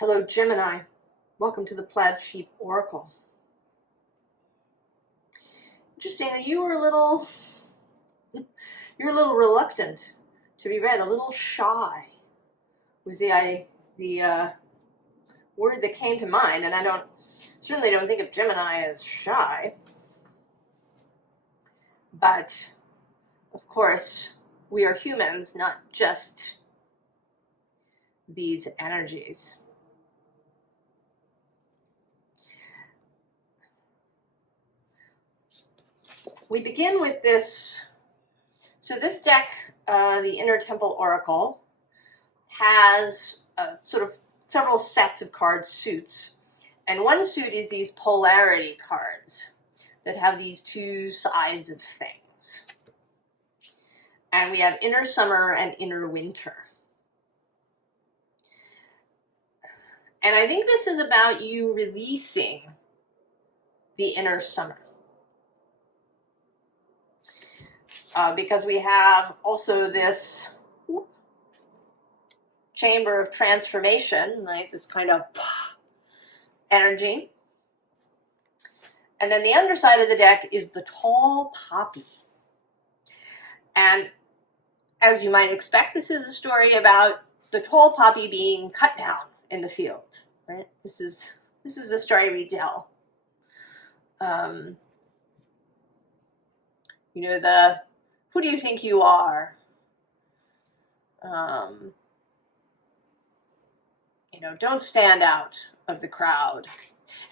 Hello, Gemini. Welcome to the Plaid Sheep Oracle. Interesting that you're a little reluctant to be read, a little shy was the word that came to mind, and I certainly don't think of Gemini as shy, but of course we are humans, not just these energies. We begin with this. So this deck, the Inner Temple Oracle, has sort of several sets of card suits. And one suit is these polarity cards that have these two sides of things. And we have Inner Summer and Inner Winter. And I think this is about you releasing the inner summer. Because we have also this chamber of transformation, right? This kind of energy. And then the underside of the deck is the tall poppy. And as you might expect, this is a story about the tall poppy being cut down in the field, right? This is the story we tell. You know, who do you think you are? You know, don't stand out of the crowd.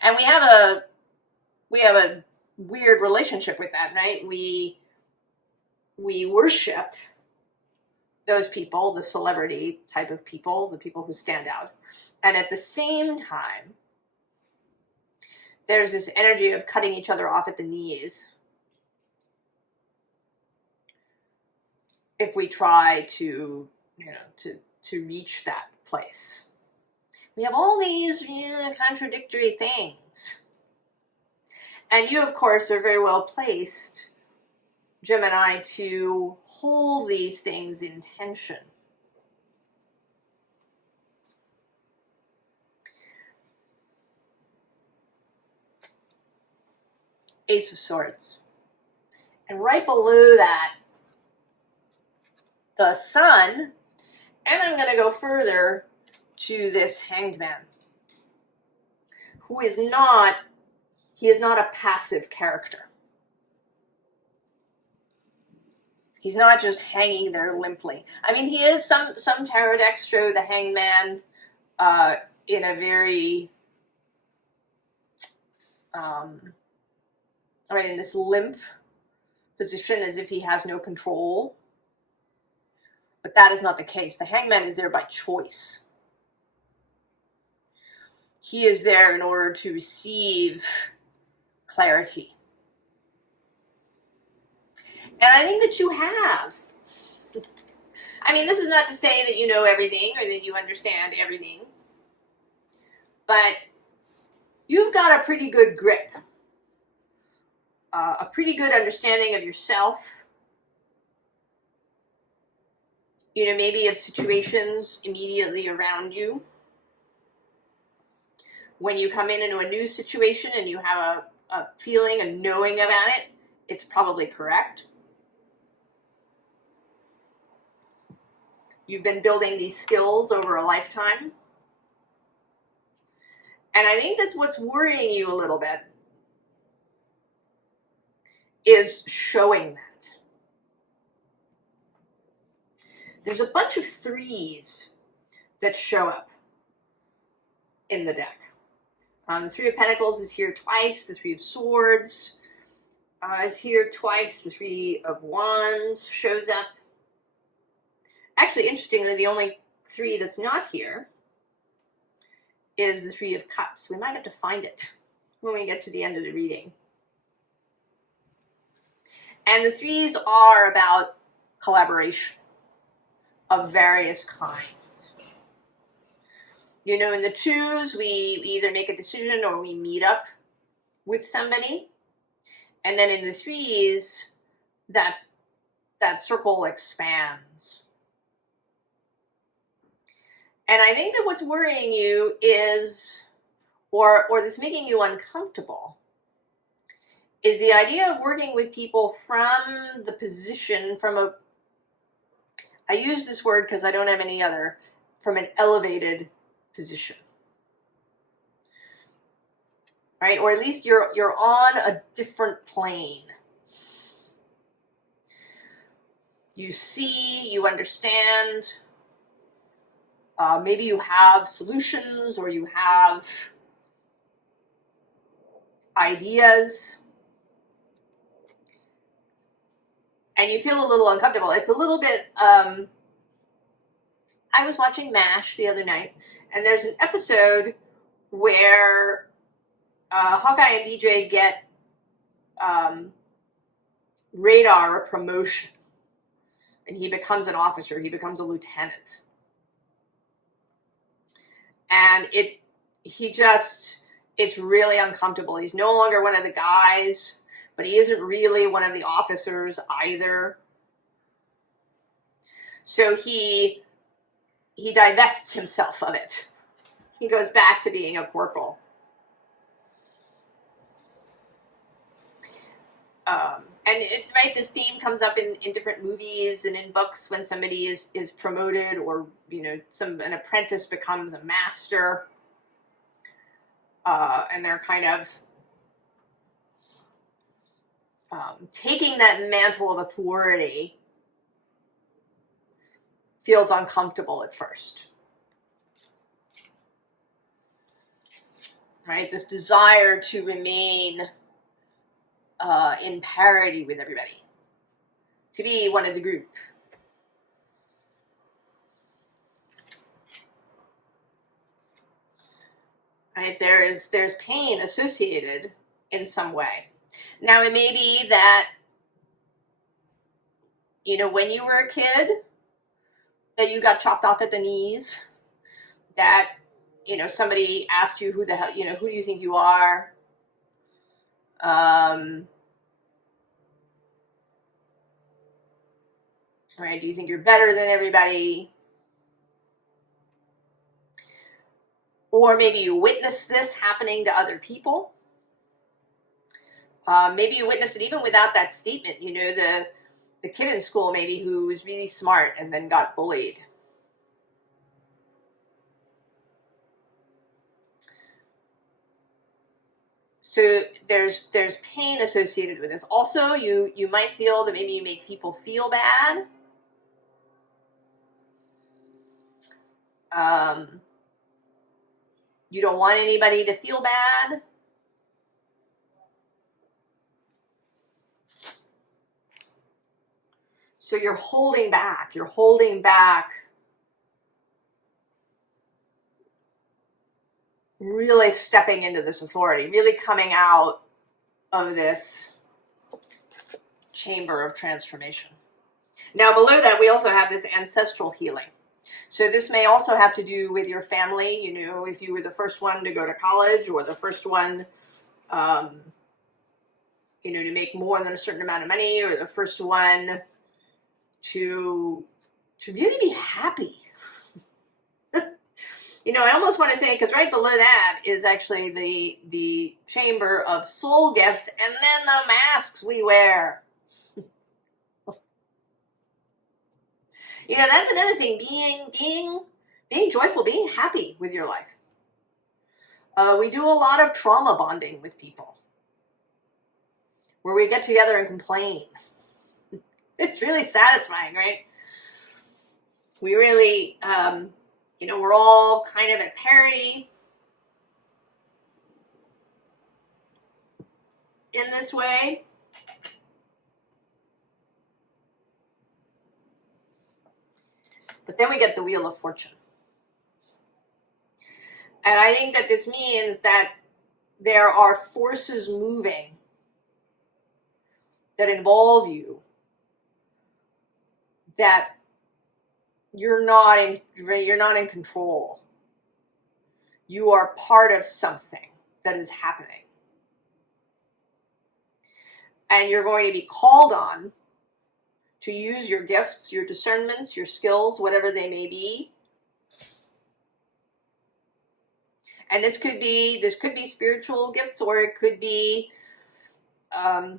And we have a weird relationship with that, right? We worship those people, the celebrity type of people, the people who stand out. And at the same time, there's this energy of cutting each other off at the knees if we try to, you know, to reach that place. We have all these contradictory things. And you, of course, are very well placed, Gemini, to hold these things in tension. Ace of Swords. And right below that, the Sun. And I'm going to go further to this Hanged Man, who is not, he is not a passive character. He's not just hanging there limply. I mean, he is, some tarot decks show the Hanged Man in a very, right, in this limp position as if he has no control. But that is not the case. The Hanged Man is there by choice. He is there in order to receive clarity. And I think that you have. I mean, this is not to say that you know everything or that you understand everything. But you've got a pretty good grip. A pretty good understanding of yourself. You know, maybe of situations immediately around you. When you come into a new situation and you have a feeling, a knowing about it, it's probably correct. You've been building these skills over a lifetime. And I think that's what's worrying you a little bit, is showing that. There's a bunch of threes that show up in the deck. The Three of Pentacles is here twice. The Three of Swords is here twice. The Three of Wands shows up. Actually, interestingly, the only three that's not here is the Three of Cups. We might have to find it when we get to the end of the reading. And the threes are about collaboration of various kinds. You know, in the twos, we either make a decision or we meet up with somebody. And then in the threes, that circle expands. And I think that what's worrying you is, or that's making you uncomfortable, is the idea of working with people from the position, I use this word because I don't have any other, from an elevated position. Right? Or at least you're on a different plane. You see, you understand, maybe you have solutions or you have ideas, and you feel a little uncomfortable. It's a little bit, I was watching MASH the other night, and there's an episode where Hawkeye and BJ get Radar a promotion, and he becomes an officer, he becomes a lieutenant. And it's really uncomfortable. He's no longer one of the guys, but he isn't really one of the officers either. So he divests himself of it. He goes back to being a corporal. Right, this theme comes up in different movies and in books when somebody is promoted, or an apprentice becomes a master, and they're kind of taking that mantle of authority. Feels uncomfortable at first, right? This desire to remain in parity with everybody, to be one of the group. Right? There's pain associated in some way. Now, it may be that, when you were a kid, that you got chopped off at the knees, that, somebody asked you, who the hell, who do you think you are? Right? Do you think you're better than everybody? Or maybe you witnessed this happening to other people. Maybe you witnessed it even without that statement. The kid in school maybe who was really smart and then got bullied. So there's pain associated with this. Also, you might feel that maybe you make people feel bad. You don't want anybody to feel bad. So you're holding back. You're holding back. Really stepping into this authority, really coming out of this chamber of transformation. Now, below that, we also have this ancestral healing. So this may also have to do with your family, if you were the first one to go to college, or the first one, to make more than a certain amount of money, or the first one to really be happy. I almost want to say, because right below that is actually the chamber of soul gifts, and then the masks we wear. That's another thing, being joyful, being happy with your life. We do a lot of trauma bonding with people, where we get together and complain. It's really satisfying, right? We really, we're all kind of at parity in this way. But then we get the Wheel of Fortune. And I think that this means that there are forces moving that involve you, that you're not in control. You are part of something that is happening. And you're going to be called on to use your gifts, your discernments, your skills, whatever they may be, And this could be spiritual gifts, or it could be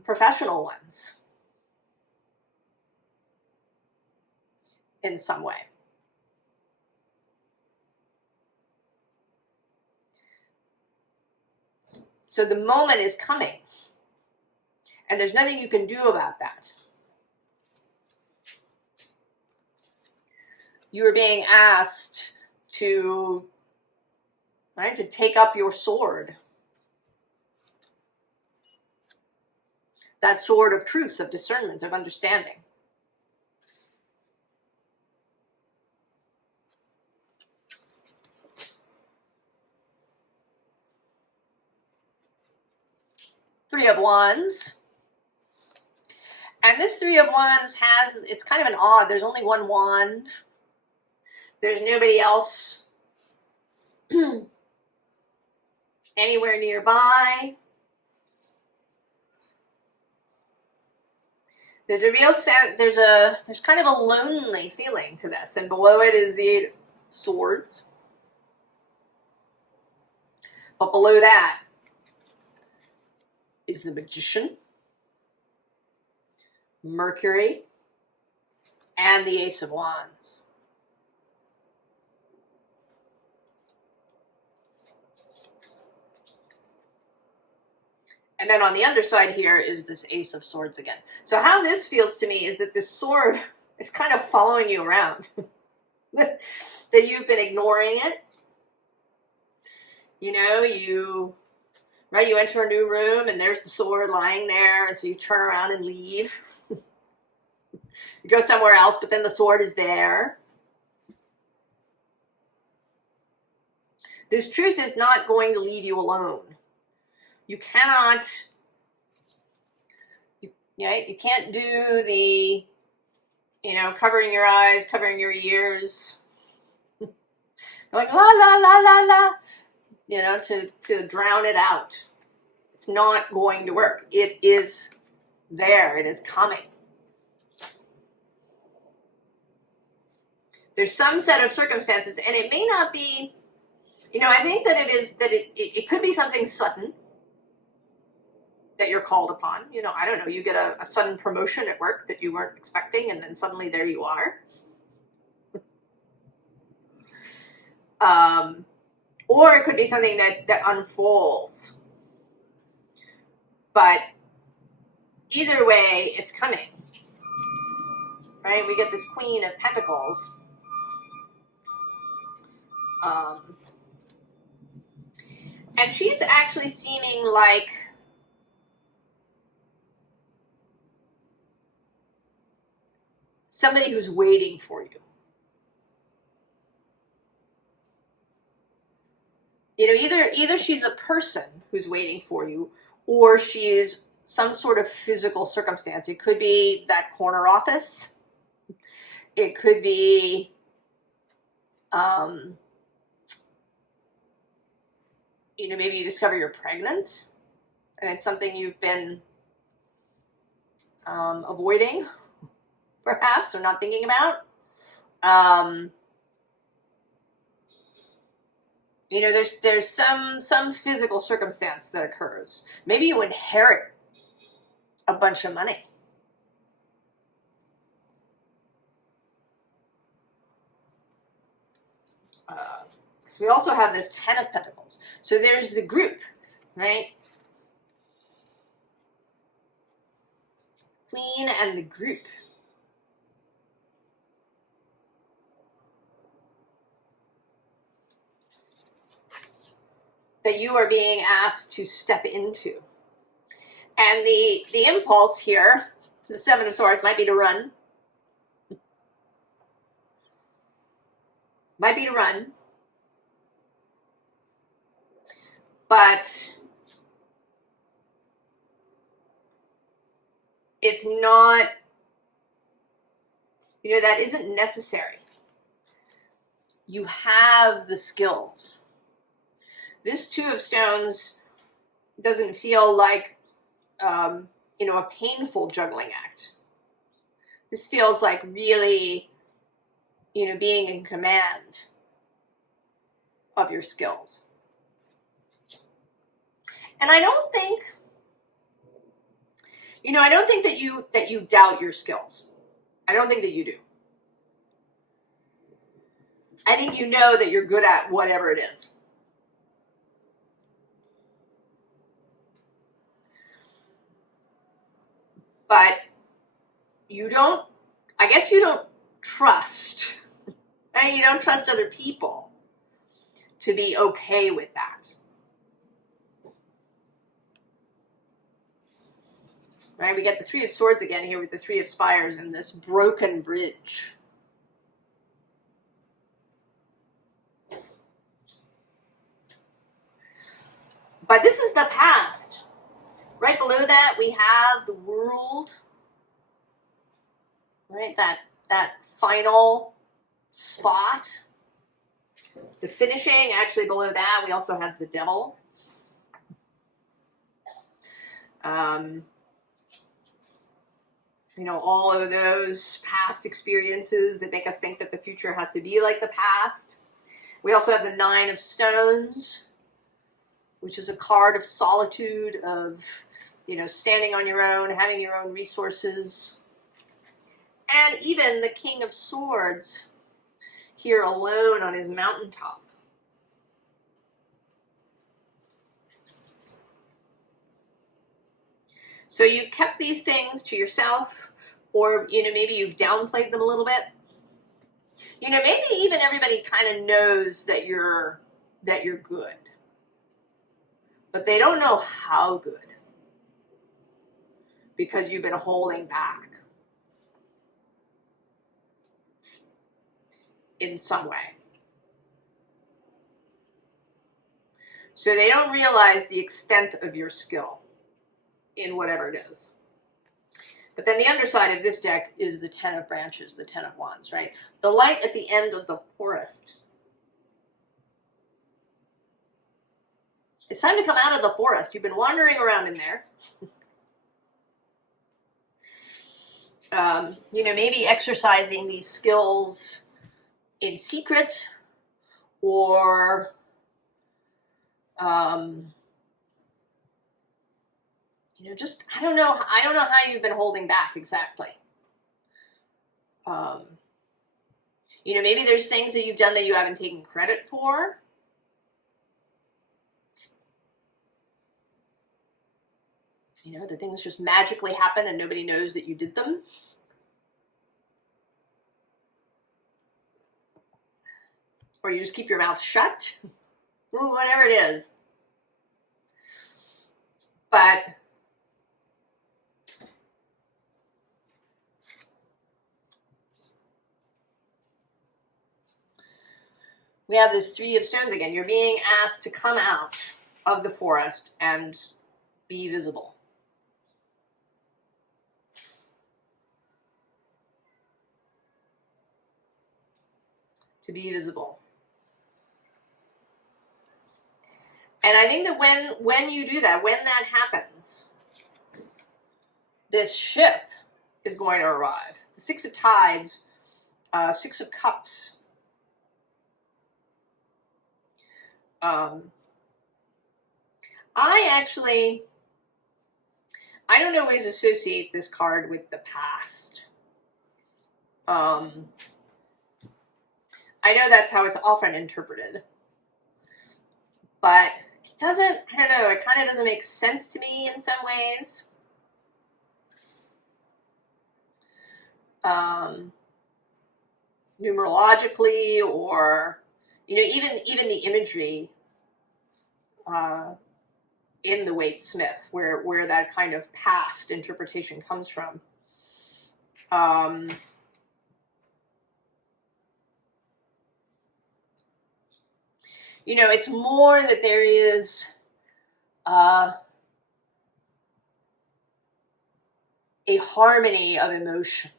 professional ones in some way. So the moment is coming, and there's nothing you can do about that. You are being asked to, right, to take up your sword. That sword of truth, of discernment, of understanding. Three of Wands. And this Three of Wands has, it's kind of an odd, there's only one wand. There's nobody else anywhere nearby. There's a real sense, there's kind of a lonely feeling to this. And below it is the Eight of Swords. But below that is the Magician, Mercury, and the Ace of Wands. And then on the underside here is this Ace of Swords again. So how this feels to me is that this sword is kind of following you around. That you've been ignoring it. You know, you enter a new room and there's the sword lying there, and so you turn around and leave. You go somewhere else, but then the sword is there. This truth is not going to leave you alone. You cannot, you can't do the, covering your eyes, covering your ears, going la, la, la, la, la, to drown it out. It's not going to work. It is there. It is coming. There's some set of circumstances, and it may not be, I think that it could be something sudden that you're called upon. I don't know, you get a sudden promotion at work that you weren't expecting, and then suddenly there you are. Or it could be something that unfolds. But either way, it's coming. Right? We get this Queen of Pentacles. And she's actually seeming like somebody who's waiting for you. Either she's a person who's waiting for you, or she is some sort of physical circumstance. It could be that corner office. It could be maybe you discover you're pregnant and it's something you've been avoiding, perhaps, or not thinking about. There's some physical circumstance that occurs. Maybe you inherit a bunch of money. Because we also have this Ten of Pentacles. So there's the group, right? Queen and the group. That you are being asked to step into. And the impulse here, the Seven of Swords, might be to run. Might be to run. But it's not, that isn't necessary. You have the skills. This Two of Stones doesn't feel like, a painful juggling act. This feels like really, being in command of your skills. And I don't think, you know, I don't think that you doubt your skills. I don't think that you do. I think you know that you're good at whatever it is. But you don't, I guess you don't trust, and you don't trust other people to be okay with that. Right? We get the Three of Swords again here with the Three of Spires and this broken bridge. But this is the past. Right below that, we have the World. Right? That final spot. The finishing, actually below that, we also have the Devil. You know, all of those past experiences that make us think that the future has to be like the past. We also have the Nine of Stones, which is a card of solitude, of, you know, standing on your own, having your own resources. And even the King of Swords here alone on his mountaintop. So you've kept these things to yourself, or, you know, maybe you've downplayed them a little bit. You know, maybe even everybody kind of knows that you're good, but they don't know how good because you've been holding back in some way. So they don't realize the extent of your skill in whatever it is. But then the underside of this deck is the Ten of Branches, the Ten of Wands, right? The light at the end of the forest. It's time to come out of the forest. You've been wandering around in there. You know, maybe exercising these skills in secret, or you know, just, I don't know how you've been holding back exactly. You know, maybe there's things that you've done that you haven't taken credit for. You know, the things just magically happen and nobody knows that you did them. Or you just keep your mouth shut. Whatever it is. But we have this Three of Stones again. You're being asked to come out of the forest and be visible. To be visible. And I think that when you do that, when that happens, this ship is going to arrive. The Six of Tides, Six of Cups. I don't always associate this card with the past. I know that's how it's often interpreted. But it doesn't, I don't know, it kind of doesn't make sense to me in some ways. Numerologically, or, you know, even the imagery in the Waite Smith, where that kind of past interpretation comes from. You know, it's more that there is a harmony of emotion.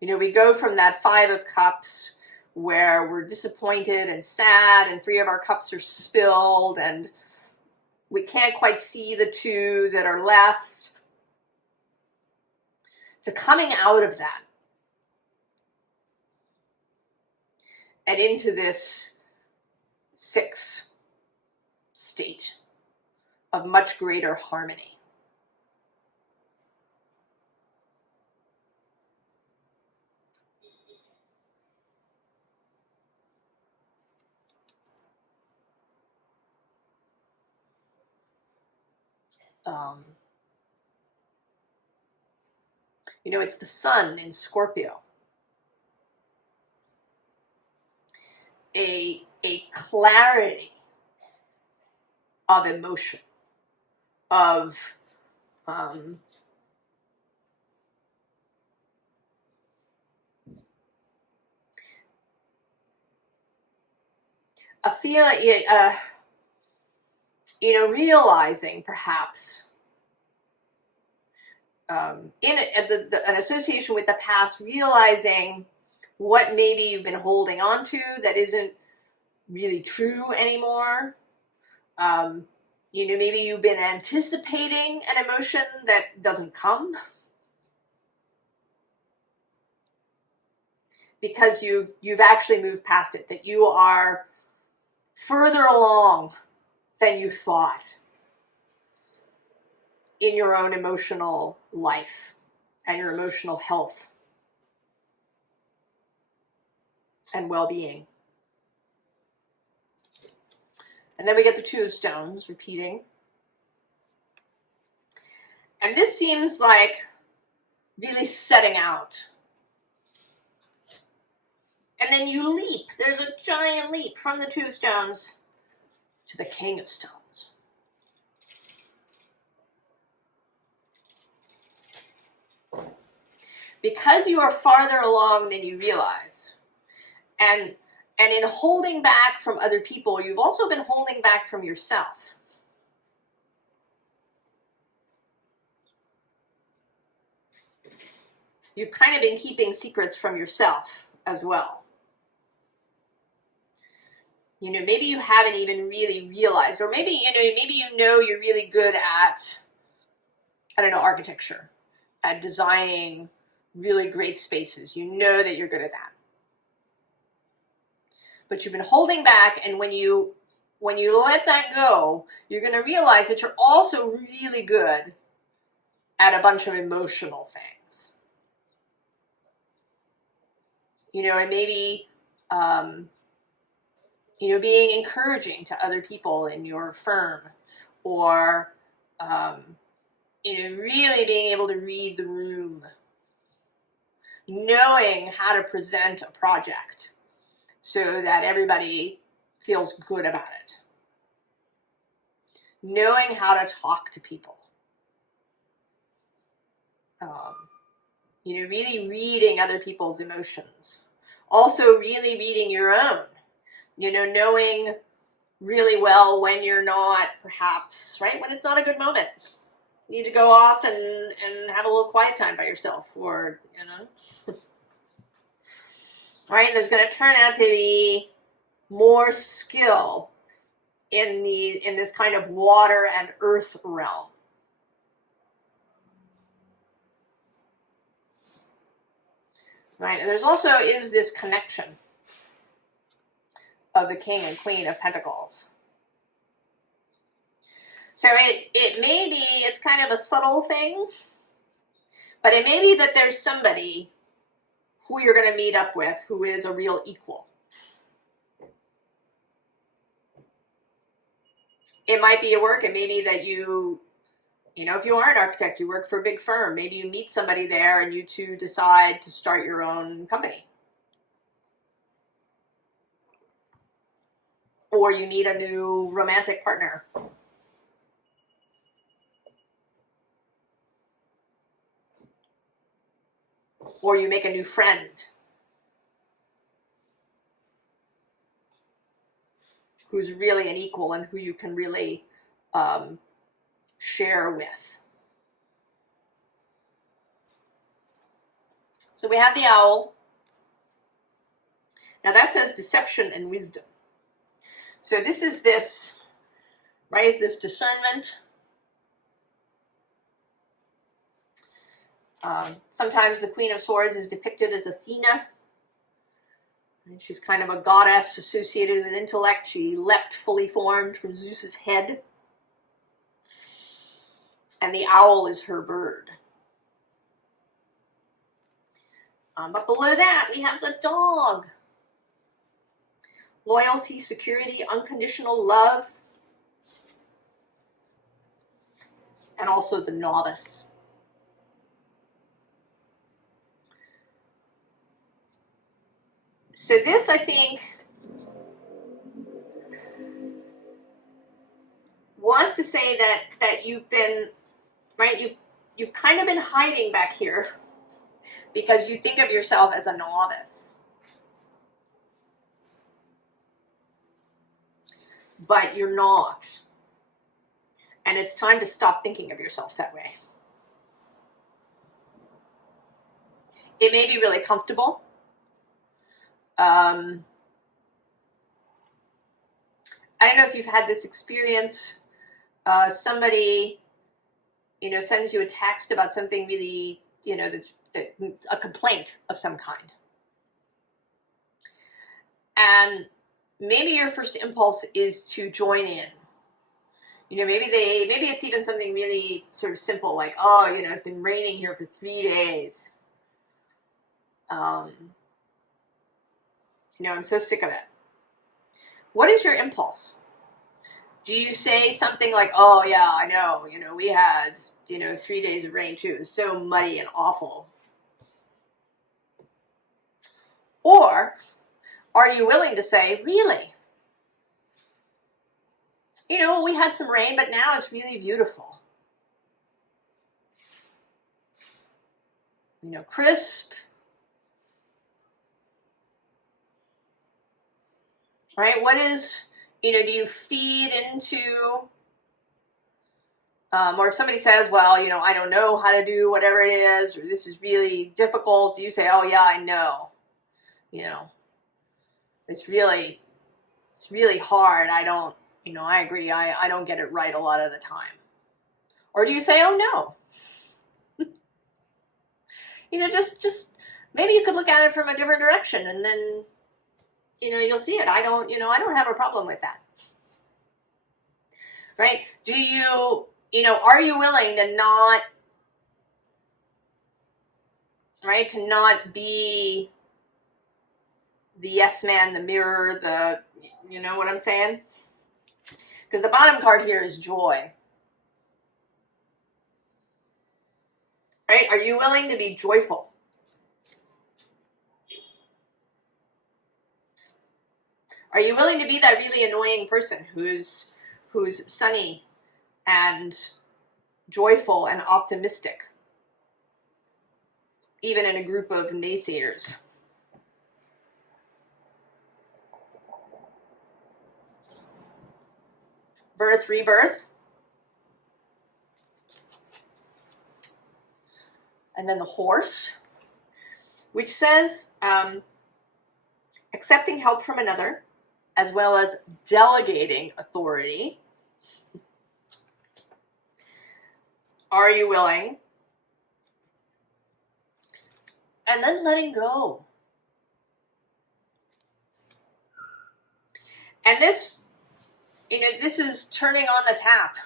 You know, we go from that Five of Cups where we're disappointed and sad and three of our cups are spilled and we can't quite see the two that are left, to coming out of that and into this six state of much greater harmony. You know, it's the sun in Scorpio. A clarity of emotion, of a feeling, you know, realizing perhaps an association with the past, realizing what maybe you've been holding on to that isn't really true anymore. You know, maybe you've been anticipating an emotion that doesn't come because you've actually moved past it, that you are further along than you thought in your own emotional life and your emotional health and well-being. And then we get the Two of Stones repeating. And this seems like really setting out. And then you leap. There's a giant leap from the Two of Stones to the King of Stones. Because you are farther along than you realize, and in holding back from other people, you've also been holding back from yourself. You've kind of been keeping secrets from yourself as well. You know, maybe you haven't even really realized, or maybe you know you're really good at, I don't know, architecture, at designing really great spaces. You know that you're good at that. But you've been holding back, and when you let that go, you're going to realize that you're also really good at a bunch of emotional things. You know, and maybe, you know, being encouraging to other people in your firm, or, you know, really being able to read the room, knowing how to present a project so that everybody feels good about it, knowing how to talk to people, you know, really reading other people's emotions, also really reading your own, you know, knowing really well when you're not, perhaps, right, when it's not a good moment. You need to go off and have a little quiet time by yourself, or, you know, right? There's going to turn out to be more skill in this kind of water and earth realm. Right? And there's also is this connection of the King and Queen of Pentacles. So it may be, it's kind of a subtle thing, but it may be that there's somebody who you're going to meet up with who is a real equal. It might be at work. It may be that you know, if you are an architect, you work for a big firm, maybe you meet somebody there and you two decide to start your own company. Or you meet a new romantic partner. Or you make a new friend who's really an equal and who you can really share with. So we have the owl. Now that says deception and wisdom. So this is this, right, this discernment. Sometimes the Queen of Swords is depicted as Athena. And she's kind of a goddess associated with intellect. She leapt fully formed from Zeus's head. And the owl is her bird. But below that, we have the dog. Loyalty, security, unconditional love. And also the novice. So this, I think, wants to say that you've been, right, you've kind of been hiding back here because you think of yourself as a novice. But you're not. And it's time to stop thinking of yourself that way. It may be really comfortable. I don't know if you've had this experience. Somebody, sends you a text about something really, that's a complaint of some kind. And maybe your first impulse is to join in. Maybe it's even something really sort of simple, like, oh, it's been raining here for 3 days. I'm so sick of it. What is your impulse? Do you say something like, oh yeah, I know, we had, 3 days of rain too. It was so muddy and awful. Or are you willing to say, really? We had some rain, but now it's really beautiful. Crisp. Right? What is, do you feed into, or if somebody says, well, I don't know how to do whatever it is, or this is really difficult, do you say, oh yeah, I know. It's really hard. I don't, I agree. I don't get it right a lot of the time. Or do you say, oh no? Just maybe you could look at it from a different direction, and then, you'll see it. I don't have a problem with that. Right? Do you, are you willing to not, right, to not be the yes man, the mirror, the, you know what I'm saying? Because the bottom card here is joy. Right? Are you willing to be joyful? Are you willing to be that really annoying person who's sunny and joyful and optimistic, even in a group of naysayers? Birth, rebirth. And then the horse, which says accepting help from another, as well as delegating authority. Are you willing? And then letting go. And this, this is turning on the tap.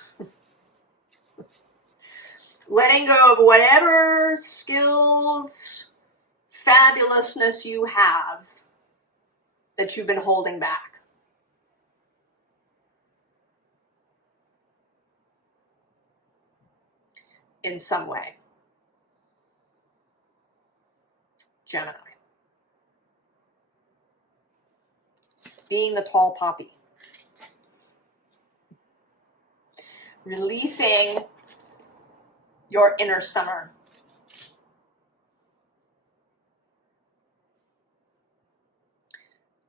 Letting go of whatever skills, fabulousness you have that you've been holding back. In some way. Gemini. Being the tall poppy. Releasing your inner summer.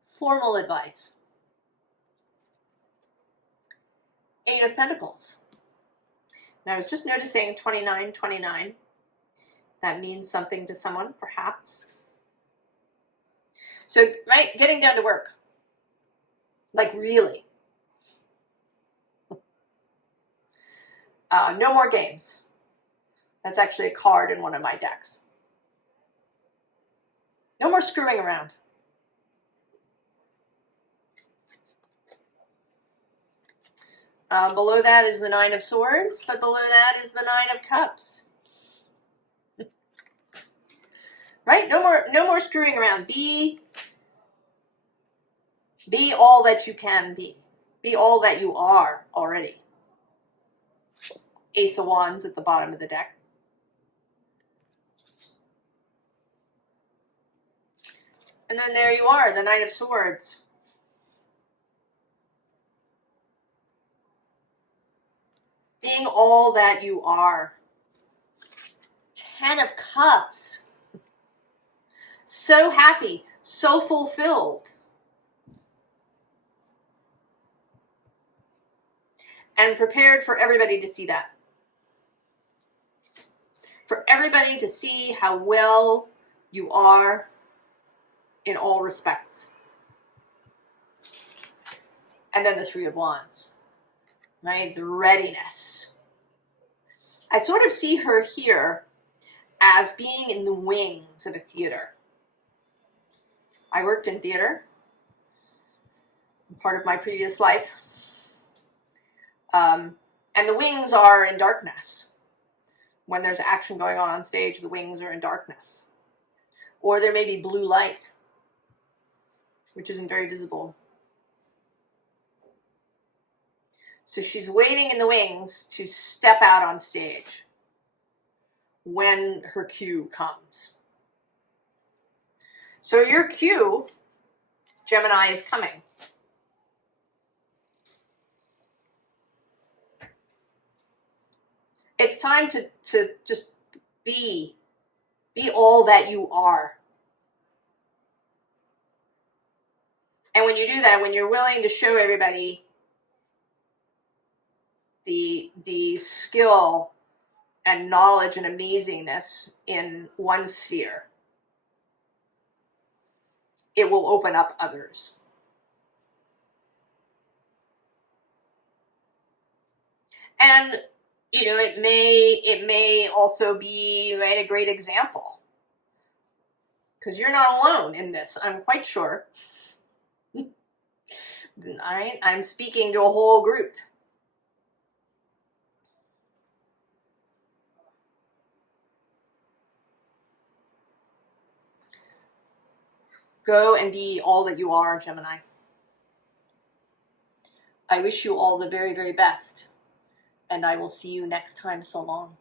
Formal advice. 8 of Pentacles. Now I was just noticing 2929. That means something to someone, perhaps. So, right, getting down to work. Like really. No more games. That's actually a card in one of my decks. No more screwing around. Below that is the Nine of Swords, but below that is the Nine of Cups. Right? No more screwing around. Be all that you can be. Be all that you are already. Ace of Wands at the bottom of the deck. And then there you are, the Knight of Swords. Being all that you are. Ten of Cups. So happy, so fulfilled. And prepared for everybody to see that. For everybody to see how well you are in all respects. And then the Three of Wands, right? The readiness. I sort of see her here as being in the wings of a theater. I worked in theater, part of my previous life. And the wings are in darkness. When there's action going on stage, the wings are in darkness. Or there may be blue light, which isn't very visible. So she's waiting in the wings to step out on stage when her cue comes. So your cue, Gemini, is coming. It's time to just be all that you are. And when you do that, when you're willing to show everybody the skill and knowledge and amazingness in one sphere, it will open up others. And you know, it may also be, right, a great example, because you're not alone in this, I'm quite sure. I'm speaking to a whole group. Go and be all that you are, Gemini. I wish you all the very, very best, and I will see you next time. So long.